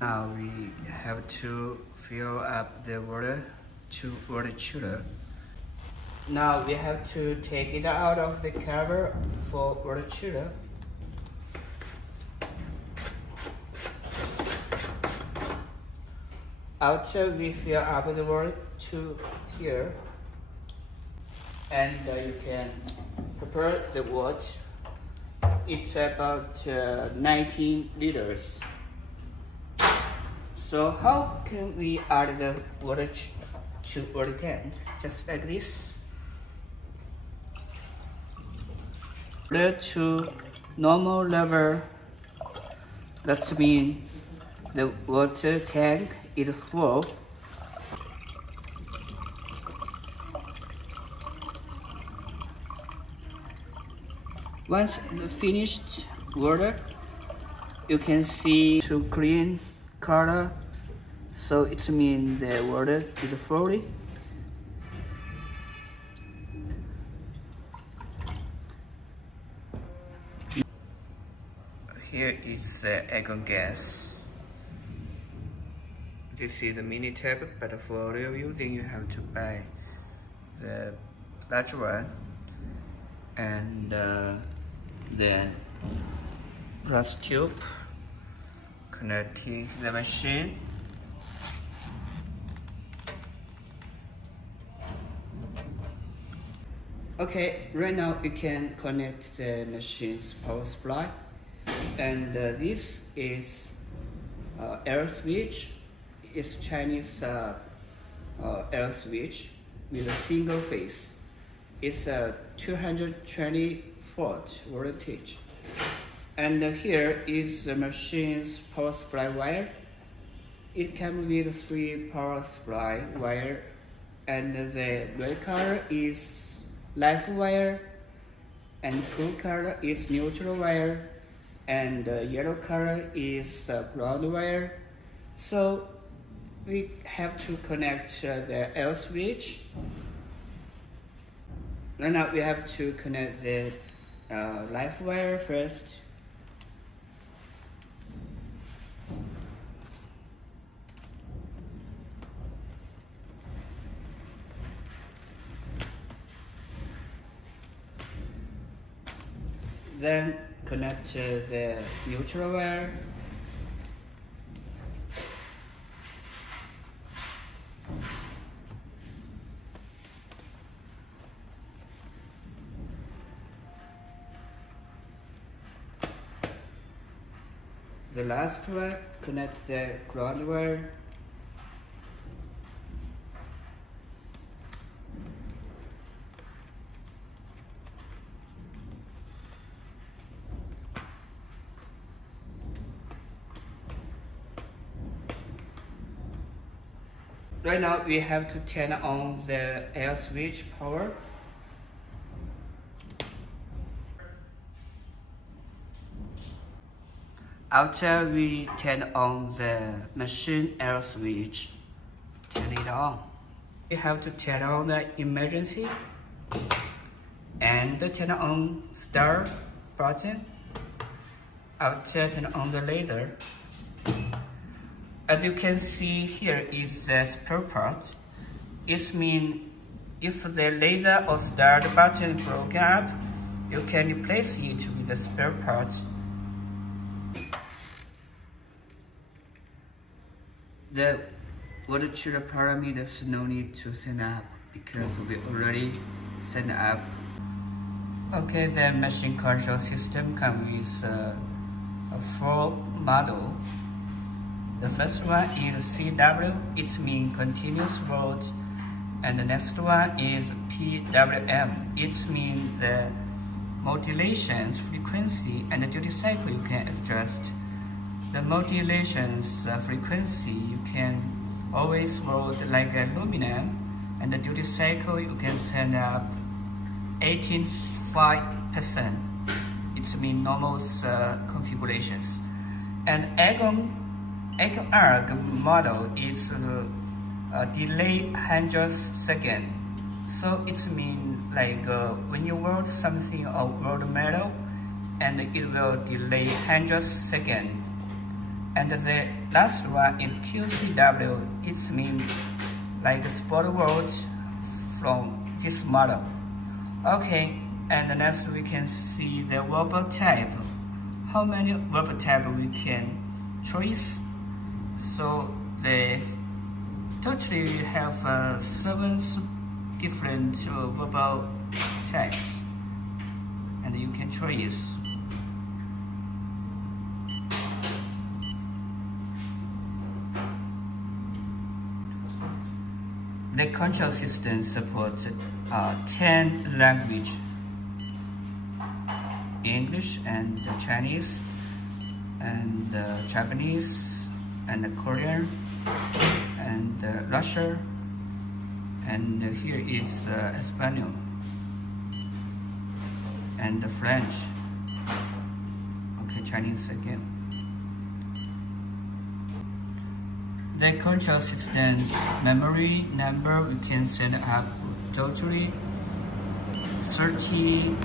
Now we have to fill up the water to water chiller. Now we have to take it out of the cover for water chiller. After we fill up the water to here, and you can prepare the water. It's about 19 liters. So how can we add the water to water tank? Just like this. Water to normal level. That means the water tank is full. Once the finished water, you can see to green color, so it means the water is fully. Here is the argon gas. This is the mini tap, but for real using you have to buy the large one, and then glass tube connecting the machine. Okay, right now you can connect the machine's power supply, and this is air switch. It's Chinese air switch with a single phase. It's a 220 volt voltage. And here is the machine's power supply wire. It comes with 3 power supply wire, and the red color is live wire, and blue color is neutral wire, and yellow color is ground wire. So we have to connect the air switch. Right now we have to connect the live wire first. Then connect the neutral wire. The last one, connect the ground wire. Right now we have to turn on the air switch power. After we turn on the machine air switch, turn it on. We have to turn on the emergency and turn on start button. After turn on the laser. As you can see, here is the spare part. It means if the laser or start button broken up, you can replace it with the spare part. The water chiller parameters no need to set up because we already set up. Okay, the machine control system comes with a 4 model. The first one is CW, it means continuous volt, and the next one is PWM, it means the modulations frequency and the duty cycle you can adjust. The modulations frequency you can always volt like aluminum, and the duty cycle you can set up 85%. It means normal configurations. And arc model is delay 100 seconds. So it means like when you weld something or weld metal, and it will delay 100 seconds. And the last one is QCW. It means like a sport watch from this model. Okay, and next we can see the wobble type. How many wobble type we can choose? So the totally we have 7 different wobble types, and you can choose. The control system supports 10 languages: English and Chinese, and Japanese, and Korean, and Russian, and here is Espanol, and French. Okay, Chinese again. The control system memory number we can set up totally 30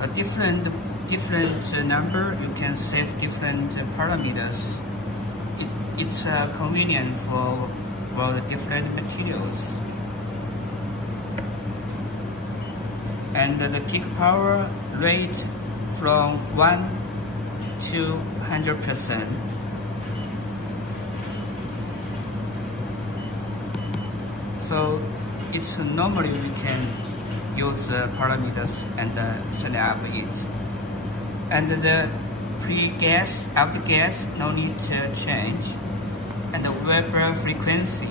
a different number. You can save different parameters. It's convenient for the different materials. And the peak power rate from 1 to 100%. So it's normally we can use parameters and set up it. And the pre-gas, after gas, no need to change. And the Weber frequency,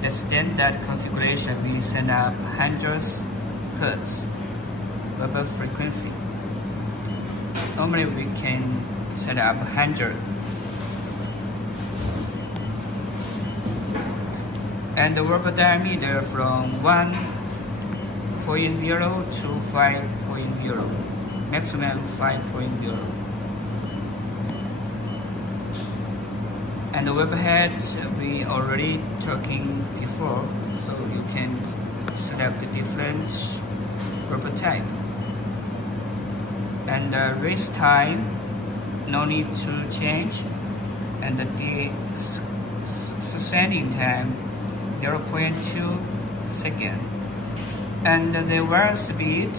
the standard configuration, we set up 100 Hertz Weber frequency. Normally we can set up 100. And the Weber diameter from 1.0 to 5.0, maximum 5.0. And the Weber head we already talking before, so you can select the different Weber type. And the race time, no need to change. And the sending time, 0.2 seconds. And the wire speed,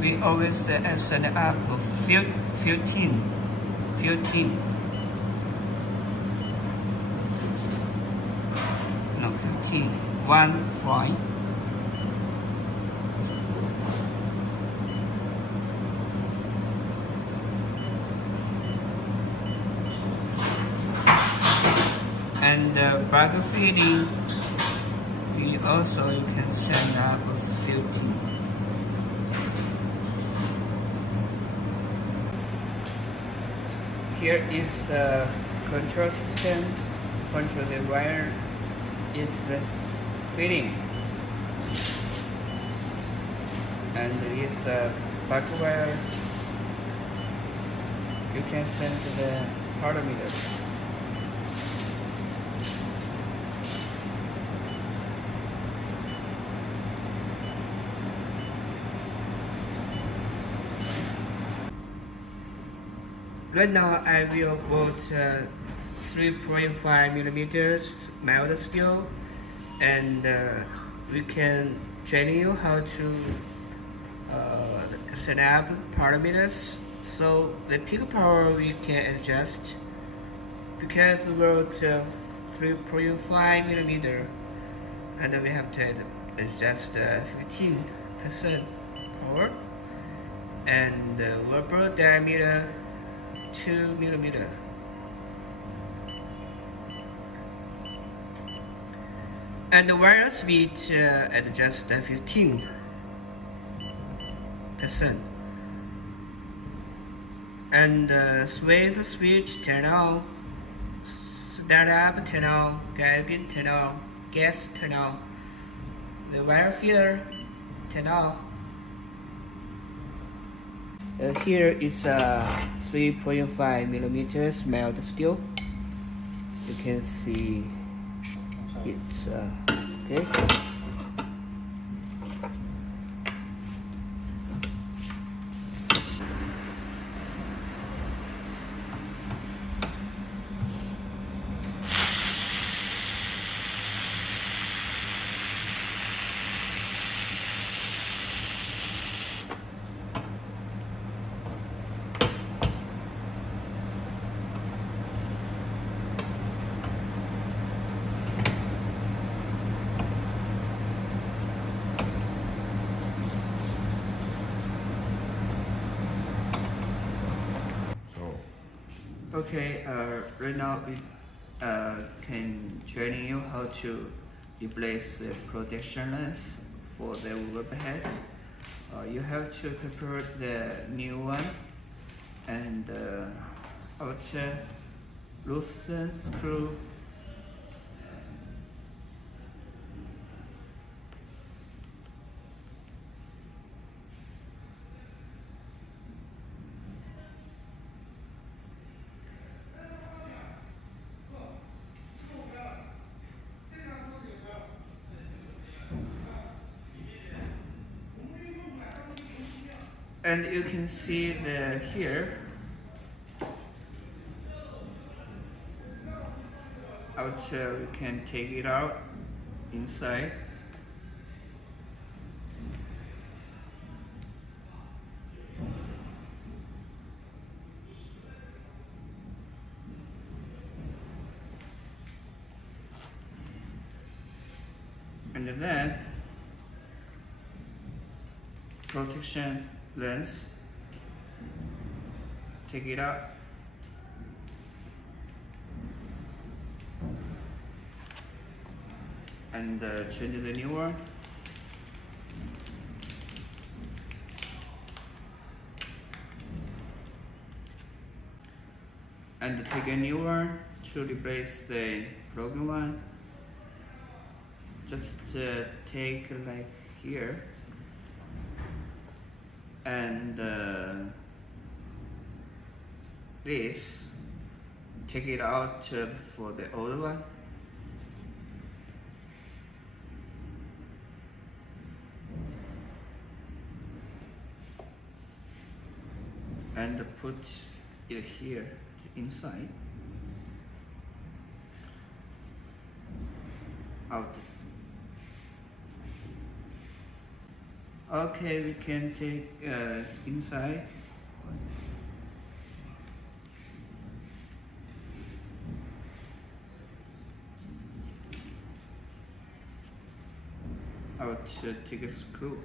we always set up 15. No, 15. 1.5. And the bag feeding, we also you can set up 15. Here is a control system. Control the wire is the feeding, and this back wire you can set the parameters. Right now I will put 3.5 millimeters mild steel, and we can train you how to set up parameters. So the peak power we can adjust, because we're 3.5 millimeter, and we have to adjust 15% power, and Weber diameter 2 millimeter. And the wire speed adjust 15%. And swivel switch turn on, start up turn on, cabin turn on, gas turn on, the wire feeder turn on. Here is a 3.5 millimeters mild steel. You can see it's okay. Okay, right now we can training you how to replace the protection lens for the rubber head. You have to prepare the new one and outer loosen screw. And you can see the here outer, you can take it out inside. And then protection lens, take it out and change the new one. And take a new one to replace the broken one. Just take like here and this, take it out for the old one. And put it here inside. Out. Okay, we can take inside. Out, take a screw.